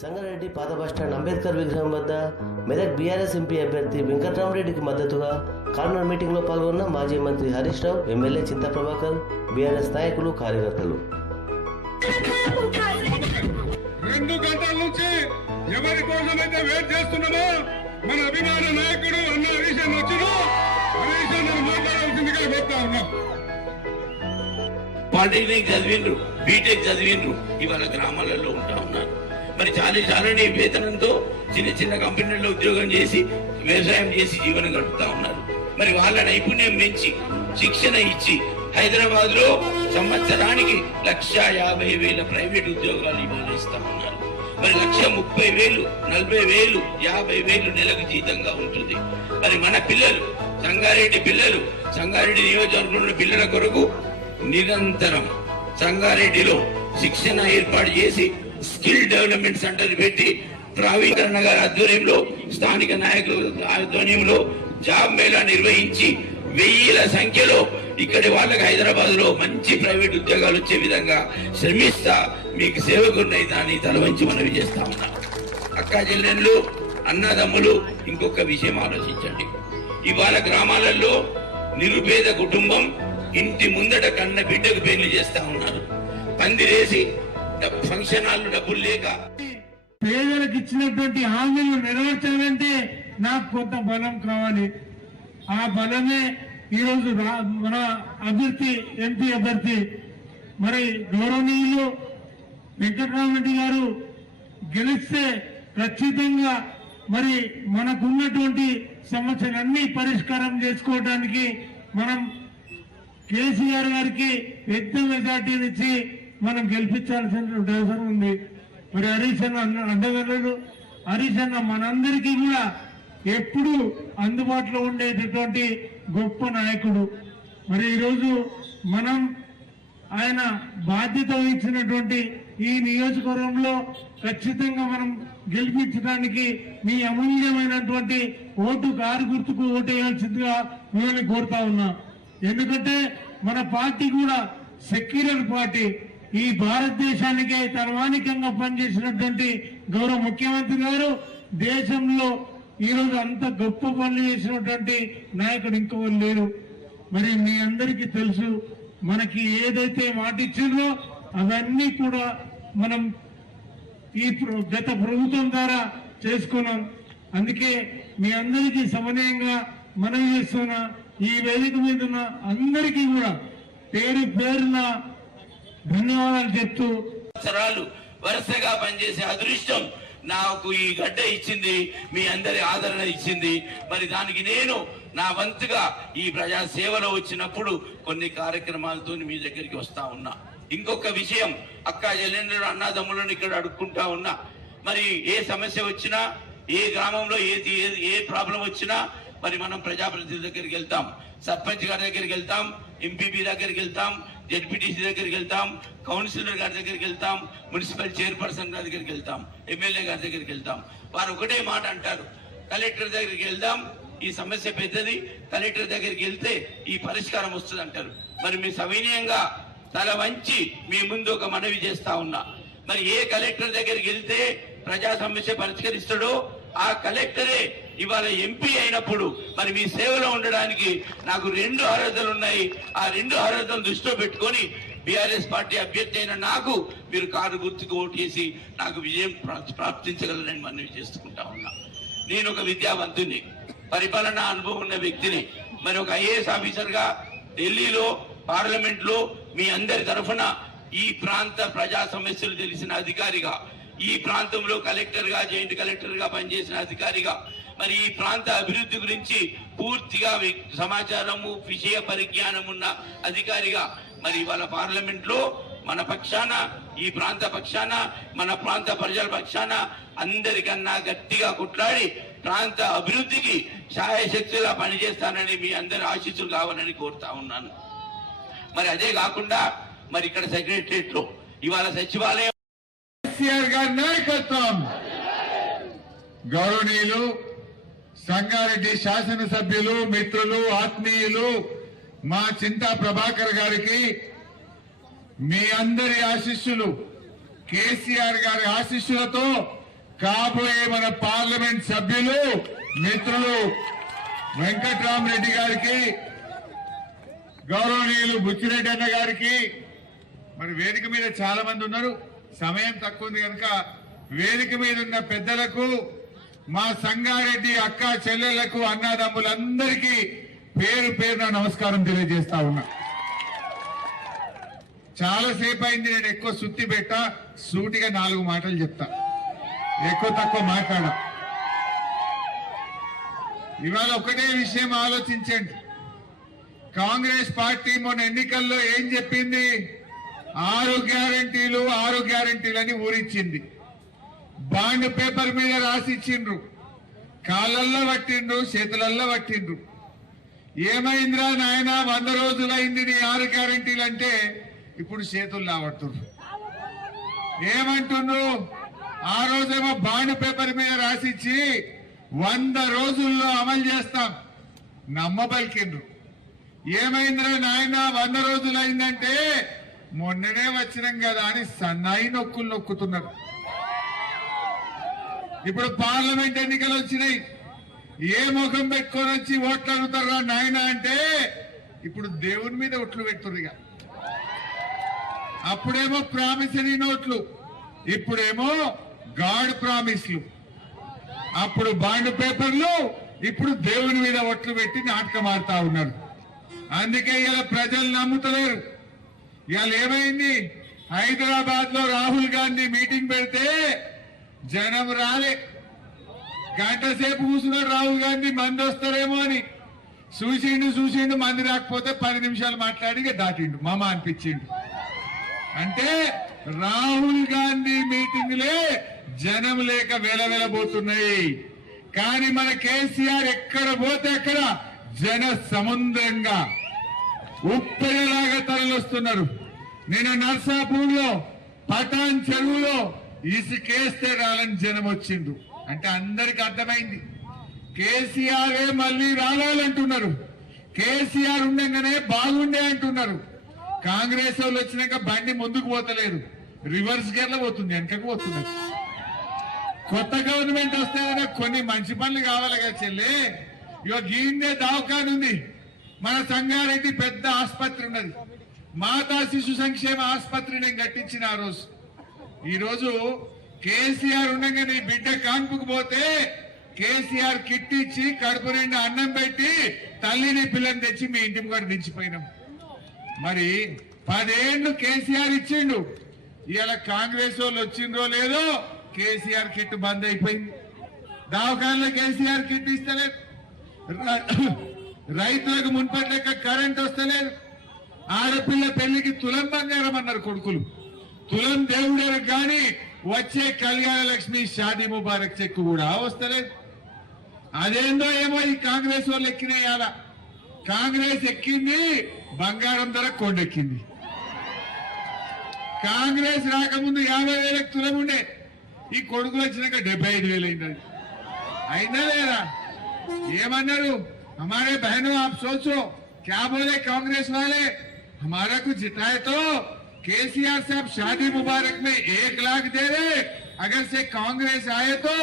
సంగారెడ్డి పాత బస్టాండ్ అంబేద్కర్ విగ్రహం వద్ద మెదక్ బీఆర్ఎస్ ఎంపీ అభ్యర్థి వెంకట్రామరెడ్డికి మద్దతుగా కార్నర్ మీటింగ్లో పాల్గొన్న మాజీ మంత్రి హరీష్ రావు ఎమ్మెల్యే చింతా ప్రభాకర్ బీఆర్ఎస్ నాయకులు కార్యకర్తలు. రెండు గంటల నుంచి ఎవరి కోసమైతే వెయిట్ చేస్తున్నామో మన అభిమాన నాయకుడు అన్న హరీష్ అన్న వచ్చిన హరీష్ అన్న మాట్లాడాల్సిందిగా చెప్తా ఉన్నాం. పాలిటెక్నిక్ చదివిండ్రు బీటెక్ చదివిండ్రు ఇవాళ గ్రామాలలో ఉంటా ఉన్నారు. మరి చాలా చాలని వేతనంతో చిన్న చిన్న కంపెనీల్లో ఉద్యోగం చేసి వ్యవసాయం చేసి జీవనం గడుపుతా ఉన్నారు. మరి వాళ్ళ నైపుణ్యం పెంచి శిక్షణ ఇచ్చి హైదరాబాద్లో సంవత్సరానికి లక్ష యాభై వేల ప్రైవేట్ ఉద్యోగాలు ఇవాళ ఇస్తా ఉన్నారు. మరి లక్ష ముప్పై వేలు నలభై వేలు యాభై వేలు నెలకు జీతంగా ఉంటుంది. మరి మన పిల్లలు సంగారెడ్డి పిల్లలు సంగారెడ్డి నియోజకవర్గంలో పిల్లల కొరకు నిరంతరం సంగారెడ్డిలో శిక్షణ ఏర్పాటు చేసి స్కిల్ డెవలప్మెంట్ సెంటర్ పెట్టి ప్రావీకరణ గారి ఆధ్వర్యంలో స్థానిక నాయకుల ఆధ్వర్యంలో జాబ్ మేళా నిర్వహించి వెయ్యిల సంఖ్యలో ఇక్కడి వాళ్ళకి హైదరాబాద్లో మంచి ప్రైవేట్ ఉద్యోగాలు వచ్చే విధంగా శ్రమిస్తా మీకు సేవకున్నాయి దాన్ని తలవంచి మనవి చేస్తా ఉన్నా. అక్క చెల్లెళ్ళు అన్నదమ్ములు ఇంకొక విషయం ఆలోచించండి. ఇవాళ గ్రామాలలో నిరుపేద కుటుంబం ఇంటి ముందట కన్న బిడ్డకు పెళ్ళి చేస్తా ఉన్నారు. పందిరేసి ఫంక్షన్ హాల్ డబ్బులు లేక. పేదలకు ఇచ్చినటువంటి హామీలు నెరవేర్చాలంటే నాకు కొంత బలం కావాలి. ఆ బలమే ఈరోజు రా- మన అభ్యర్థి ఎంపీ అభ్యర్థి మరి గౌరవనీయులు వెంకటరామరెడ్డి గారు గెలిస్తే ఖచ్చితంగా మరి మనకున్నటువంటి సమస్యలన్నీ పరిష్కారం చేసుకోవడానికి మనం కేసీఆర్ గారికి పెద్ద మెజార్టీనిచ్చి మనం గెలిపించాల్సినటువంటి అవసరం ఉంది. మరి హరీష్ అన్న అండగలడు హరీష్ అన్న మనందరికీ కూడా ఎప్పుడు అందుబాటులో ఉండేటటువంటి గొప్ప నాయకుడు. మరి ఈరోజు మనం ఆయన బాధ్యత వహించినటువంటి ఈ నియోజకవర్గంలో ఖచ్చితంగా మనం గెలిపించడానికి మీ అమూల్యమైనటువంటి ఓటు కారు గుర్తుకు ఓటేయాల్సిందిగా మిమ్మల్ని కోరుతా ఉన్నా. ఎందుకంటే మన పార్టీ కూడా సెక్యులర్ పార్టీ. ఈ భారతదేశానికే తర్వానికంగా పనిచేసినటువంటి గౌరవ ముఖ్యమంత్రి గారు దేశంలో ఈరోజు అంత గొప్ప పనులు చేసినటువంటి నాయకుడు ఇంకొకరు లేరు. మరి మీ అందరికీ తెలుసు మనకి ఏదైతే మాట ఇచ్చిందో అవన్నీ కూడా మనం ఈ గత ప్రభుత్వం ద్వారా చేసుకున్నాం. అందుకే మీ అందరికీ సమన్వయంగా మనం చేస్తున్న ఈ వేదిక మీద ఉన్న అందరికీ కూడా పేరు పేరున ధన్యవాదాలు చెప్తూ సంవత్సరాలు వరుసగా పనిచేసే అదృష్టం నాకు ఈ గడ్డ ఇచ్చింది మీ అందరి ఆదరణ ఇచ్చింది. మరి దానికి నేను నా వంతుగా ఈ ప్రజా సేవలో వచ్చినప్పుడు కొన్ని కార్యక్రమాలతో మీ దగ్గరికి వస్తా ఉన్నా. ఇంకొక విషయం అక్క చెల్లెండ్రులు అన్నదమ్ములను ఇక్కడ అడుక్కుంటా ఉన్నా. మరి ఏ సమస్య వచ్చినా ఏ గ్రామంలో ఏది ఏ- ఏ ప్రాబ్లం వచ్చినా మరి మనం ప్రజాప్రతినిధుల దగ్గరికి వెళ్తాం. సర్పంచ్ గారి దగ్గరికి వెళ్తాం ఎంపీపీ దగ్గరికి వెళ్తాం జడ్పీటీసీ దగ్గరికి వెళ్తాం కౌన్సిలర్ గారి దగ్గరికి వెళ్తాం మున్సిపల్ చైర్పర్సన్ గారి దగ్గరికి వెళ్తాం ఎమ్మెల్యే గారి దగ్గరికి వెళ్తాం. వారు ఒకటే మాట అంటారు కలెక్టర్ దగ్గరికి వెళ్దాం ఈ సమస్య పెద్దది కలెక్టర్ దగ్గరికి వెళ్తే ఈ పరిష్కారం వస్తుంది అంటారు. మరి మీ సవినయంగా తల వంచి మీ ముందు ఒక మనవి చేస్తా ఉన్నా. మరి ఏ కలెక్టర్ దగ్గరికి వెళ్తే ప్రజా సమస్య పరిష్కరిస్తాడో ఆ కలెక్టరే ఇవాళ ఎంపీ అయినప్పుడు మరి మీ సేవలో ఉండడానికి నాకు రెండు అర్హతలు ఉన్నాయి. ఆ రెండు అర్హతలు దృష్టిలో పెట్టుకొని బీఆర్ఎస్ పార్టీ అభ్యర్థి అయిన నాకు మీరు కారు గుర్తుకు ఓటేసి నాకు విజయం ప్రాప్తించగలనని మనవి చేసుకుంటా ఉన్నా. నేను ఒక విద్యావంతుని. పరిపాలన అనుభవం ఉన్న వ్యక్తిని. మరి ఒక ఐఏఎస్ ఆఫీసర్గా ఢిల్లీలో పార్లమెంట్లో మీ అందరి తరఫున ఈ ప్రాంత ప్రజా సమస్యలు తెలిసిన అధికారిగా ఈ ప్రాంతంలో కలెక్టర్గా జాయింట్ కలెక్టర్గా పనిచేసిన అధికారిగా మరి ఈ ప్రాంత అభివృద్ధి గురించి పూర్తిగా వి- సమాచారము విషయ పరిజ్ఞానం ఉన్న అధికారిగా మరి ఇవాళ పార్లమెంట్లో మన పక్షాన ఈ ప్రాంత పక్షాన మన ప్రాంత ప్రజల పక్షాన అందరికన్నా గట్టిగా కొట్లాడి ప్రాంత అభివృద్ధికి సహాయశక్తిలా పనిచేస్తానని మీ అందరి ఆశీస్సులు కావాలని కోరుతా ఉన్నాను. మరి అదే కాకుండా మరి ఇక్కడ సెక్రటరియట్లో ఇవాళ సచివాలయం నాయకత్వం గౌరవనీయులు సంగారెడ్డి శాసనసభ్యులు మిత్రులు ఆత్మీయులు మా చింతా ప్రభాకర్ గారికి మీ అందరి ఆశిస్సులు కేసీఆర్ గారి ఆశిస్సులతో కాబోయే మన పార్లమెంట్ సభ్యులు మిత్రులు వెంకట్రామరెడ్డి గారికి గౌరవనీయులు బుచ్చిరెడ్డి అన్న గారికి మరి వేదిక మీద చాలా మంది ఉన్నారు. సమయం తక్కువ ఉంది కనుక వేదిక మీద ఉన్న పెద్దలకు మా సంగారెడ్డి అక్క చెల్లెళ్ళకు అన్నదమ్ములందరికీ పేరు పేరున నమస్కారం తెలియజేస్తా ఉన్నా. చాలాసేపు అయింది నేను ఎక్కువ సుత్తి పెట్ట సూటిగా నాలుగు మాటలు చెప్తా. ఎక్కువ తక్కువ మాట్లాడ. ఇవాళ ఒకటే విషయం ఆలోచించండి. కాంగ్రెస్ పార్టీ మొన్న ఎన్నికల్లో ఏం చెప్పింది? ఆరు గ్యారంటీలు ఆరు గ్యారంటీలు అని ఊరిచ్చింది. బాండ్ పేపర్ మీద రాసిచ్చిండ్రు. కాళ్ళల్లో పట్టిండ్రు చేతులల్లో పట్టిండ్రు. ఏమైందిరా నాయన వంద రోజులైంది నీ ఆరు గ్యారంటీలు అంటే ఇప్పుడు చేతులు లావడుతుండ్రు ఏమంటుండ్రు? ఆ రోజేమో బాండ్ పేపర్ మీద రాసిచ్చి వంద రోజుల్లో అమలు చేస్తాం. నమ్మబలికిండ్రు. ఏమైందిరా నాయన వంద రోజులు అయిందంటే మొన్ననే వచ్చినాం కదా అని సన్నాయి నొక్కులు నొక్కుతున్నారు. ఇప్పుడు పార్లమెంట్ ఎన్నికలు వచ్చినాయి. ఏ ముఖం పెట్టుకొని వచ్చి ఓట్లు అడుగుతారా నాయన అంటే ఇప్పుడు దేవుని మీద ఒట్లు పెడుతున్నారు ఇక. అప్పుడేమో ప్రామిసరీ నోట్లు ఇప్పుడేమో గాడ్ ప్రామిస్లు. అప్పుడు బాండ్ పేపర్లు ఇప్పుడు దేవుని మీద ఒట్లు పెట్టి నాటకం ఆడుతా ఉన్నారు. అందుకే ఇలా ప్రజలు నమ్ముతలేరు. ఇవాళ ఏమైంది? హైదరాబాద్లో రాహుల్ గాంధీ మీటింగ్ పెడితే జనం రాలే. గంట సేపు కూర్చున్నాడు రాహుల్ గాంధీ మంది వస్తారేమో అని. చూసిండు చూసిండు మంది రాకపోతే పది నిమిషాలు మాట్లాడి దాటిండు. మామ అనిపించిండు. అంటే రాహుల్ గాంధీ మీటింగ్లే జనం లేక వెలవెలబోతున్నాయి. కానీ మన కేసీఆర్ ఎక్కడ పోతే అక్కడ జన సముద్రంగా ఉప్పెనలాగా తరలిస్తున్నారు నేను నర్సాపూర్లో పటాన్ చెరువులో ఇసుకేస్తే రాలని జనం వచ్చిండు అంటే అందరికి అర్థమైంది. కేసీఆరే మళ్ళీ రావాలంటున్నారు కేసీఆర్ ఉండగానే బాగుండే అంటున్నారు. కాంగ్రెస్ వాళ్ళు వచ్చినాక బండి ముందుకు పోతలేదు. రివర్స్ గేర్లో పోతుంది వెనకకు పోతున్నారు కొత్త గవర్నమెంట్ వస్తే కొన్ని మంచి పనులు కావాలి కదా చెల్లి. ఇగో గీందే దవాఖాన ఉంది. మన సంగారెడ్డి పెద్ద ఆసుపత్రి ఉన్నది. మాతా శిశు సంక్షేమ ఆసుపత్రి నేను కట్టించిన ఆ రోజు. ఈరోజు కేసీఆర్ ఉండగా నీ బిడ్డ కాన్పుకు పోతే కేసీఆర్ కిట్ ఇచ్చి కడుపు నిండా అన్నం పెట్టి తల్లిని పిల్లని తెచ్చి మీ ఇంటి కూడా దించిపోయినాం. మరి పదేళ్ళు కేసీఆర్ ఇచ్చిండు. ఇవాళ కాంగ్రెస్ వాళ్ళు వచ్చిండ్రో లేదో కేసీఆర్ కిట్ బంద్ అయిపోయింది. దవాఖానలో కేసీఆర్ కిట్ ఇస్తలేదు. రైతులకు మున్పటి లెక్క కరెంట్ వస్తలేదు. ఆడపిల్ల పెళ్ళికి తులం బంగారం అన్నారు కొడుకులు. తులం దేవుడే కానీ వచ్చే కళ్యాణ లక్ష్మి షాదీ ముబారక్ చెక్ కూడా వస్తలేదు అదేందో ఏమో ఈ కాంగ్రెస్ వాళ్ళు ఎక్కినాయాల కాంగ్రెస్ ఎక్కింది బంగారం ధర కొండెక్కింది కాంగ్రెస్ రాకముందు యాభై వేలకు తులం ఉండే ఈ కొడుకులు వచ్చినాక డెబ్బై ఐదు వేలు అయింది అది. అయిందా లేదా ఏమన్నారు हमारे बहनों आप सोचो क्या बोले कांग्रेस वाले हमारा कुछ जिताए तो केसीआर साहब शादी मुबारक में एक लाख दे रहे अगर से कांग्रेस आए तो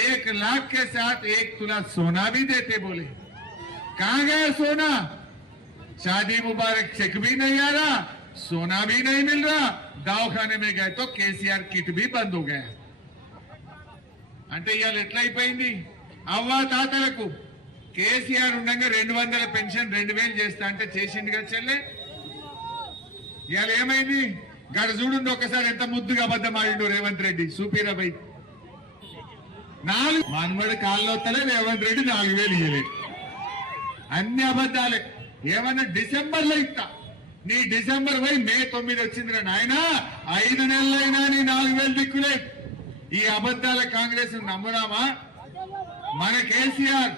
एक लाख के साथ एक तुला सोना भी देते बोले कहा गया सोना शादी मुबारक चेक भी नहीं आ रहा सोना भी नहीं मिल रहा दवाखाने में गए तो केसीआर किट भी बंद हो गया అంటే ఇవాళ ఎట్లయిపోయింది అవ్వా తాతలకు కేసీఆర్ ఉండగా రెండు వందల పెన్షన్ రెండు వేలు చేస్తా అంటే చేసింది కదా చెల్లె ఇవాళ ఏమైంది? గడ చూడండి ఒకసారి ఎంత ముద్దుగా అబద్ధం ఆడిండు రేవంత్ రెడ్డి. సూపీరాబాయ్ నాలుగు మన్మడి కాళ్ళు వస్తలే రేవంత్ రెడ్డి నాలుగు వేలు ఇయ్యలేదు అన్ని అబద్ధాలే. ఏమన్నా డిసెంబర్లో ఇస్తా. నీ డిసెంబర్ పోయి మే తొమ్మిది వచ్చిందిరా నాయన. ఐదు నెలలైనా నీ నాలుగు వేలు దిక్కులేదు ఈ అబద్ధాల కాంగ్రెస్ నమ్మురామా మన కేసీఆర్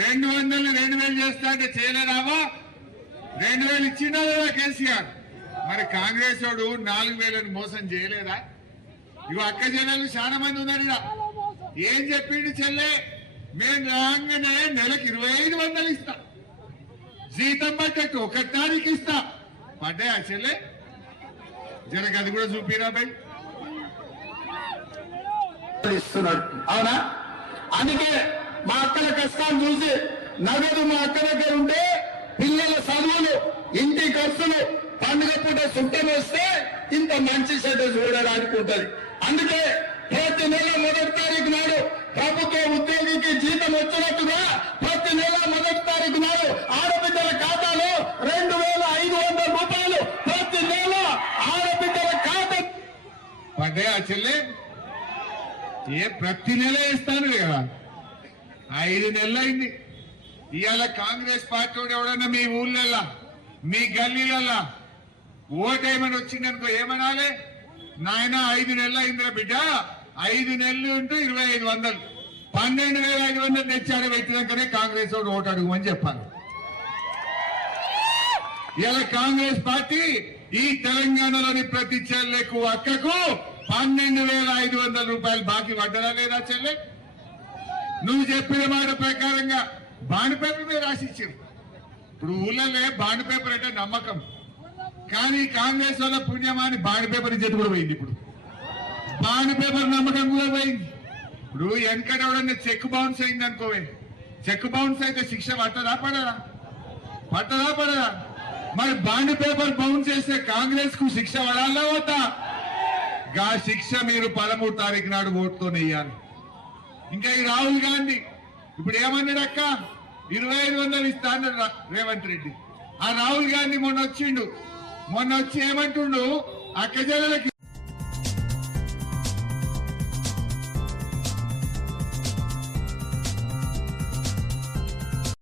రెండు వందలు రెండు వేలు చేస్తా అంటే చేయలేరావా రెండు వేలు ఇచ్చిందా లేదా కేసీఆర్? మరి కాంగ్రెస్ వాడు నాలుగు వేలను మోసం చేయలేదా? ఇవి అక్క జనాలు చాలా మంది ఉన్నారు ఏం చెప్పిండు చెల్లె? మేము రాగానే నెలకు ఇరవై ఐదు వందలు ఇస్తా. జీతం పట్టట్టు ఒక తారీఖు ఇస్తా. పడ్డాయా చెల్లె? జనకు అది కూడా చూపిరా బై. ఇస్తున్నాడు అవునా? అందుకే మా అక్కల కష్టాన్ని చూసి నగదు మా అక్క దగ్గర ఉంటే పిల్లల చదువులు ఇంటి ఖర్చులు పండుగ పూట చుట్టం వస్తే ఇంత మంచి చెడ్డ చూడడానికి ఉంటుంది అందుకే ప్రతి నెల మొదటి తారీఖు నాడు ప్రభుత్వ ఉద్యోగికి జీతం వచ్చినట్టుగా ప్రతి నెల మొదటి తారీఖు నాడు ఆడబిడ్డల ఖాతాలో రెండు వేల ఐదు వందల రూపాయలు ప్రతి నెల ఆడబిడ్డల ఖాతా పడ్డాయా చెల్లె? ఏ ప్రతి నెల ఇస్తాను కదా. ఐదు నెలలైంది ఇవాళ కాంగ్రెస్ పార్టీ ఎవడన్నా మీ ఊళ్ళల్లా? మీ గల్లీలల్లా? ఓటేమని వచ్చిందనుకో ఏమనాలి? నాయన ఐదు నెలలు అయిందిరా బిడ్డ. ఐదు నెలలు ఉంటూ ఇరవై ఐదు వందలు. పన్నెండు వేల ఐదు వందలు తెచ్చాడు పెట్టినాకనే కాంగ్రెస్ వాడు ఓటు అడుగుమని చెప్పాలి. ఇలా కాంగ్రెస్ పార్టీ ఈ తెలంగాణలోని ప్రతి చెల్లెకు అక్కకు పన్నెండు వేల ఐదు వందల రూపాయలు బాకీ పడ్డదా లేదా చెల్లె? నువ్వు చెప్పిన మాట ప్రకారంగా బాండ్ పేపర్ మీద రాసిచ్చారు. ఇప్పుడు ఊళ్ళో బాండ్ పేపర్ అంటే నమ్మకం. కానీ కాంగ్రెస్ వాళ్ళ పుణ్యమాని బాండ్ పేపర్ ఇచ్చేది కూడా పోయింది ఇప్పుడు. బాండ్ పేపర్ నమ్మకం కూడా పోయింది. ఇప్పుడు వెనకట ఎవడన్నా చెక్ బౌన్స్ అయింది అనుకోవే చెక్ బౌన్స్ అయితే శిక్ష పట్టదా పడదా? పట్టదా పడదా? మరి బాండ్ పేపర్ బౌన్స్ చేస్తే కాంగ్రెస్కు శిక్ష పడాలా వద్దా? గా శిక్ష మీరు పదమూడు తారీఖు నాడు ఓటుతో నెయ్యాలి. ఇంకా ఈ రాహుల్ గాంధీ ఇప్పుడు ఏమన్నాడు అక్క? ఇరవై ఐదు వందలు ఇస్తా అన్నాడు రేవంత్ రెడ్డి. ఆ రాహుల్ గాంధీ మొన్న వచ్చిండు. మొన్న వచ్చి ఏమంటుండు? అక్కజల్లకి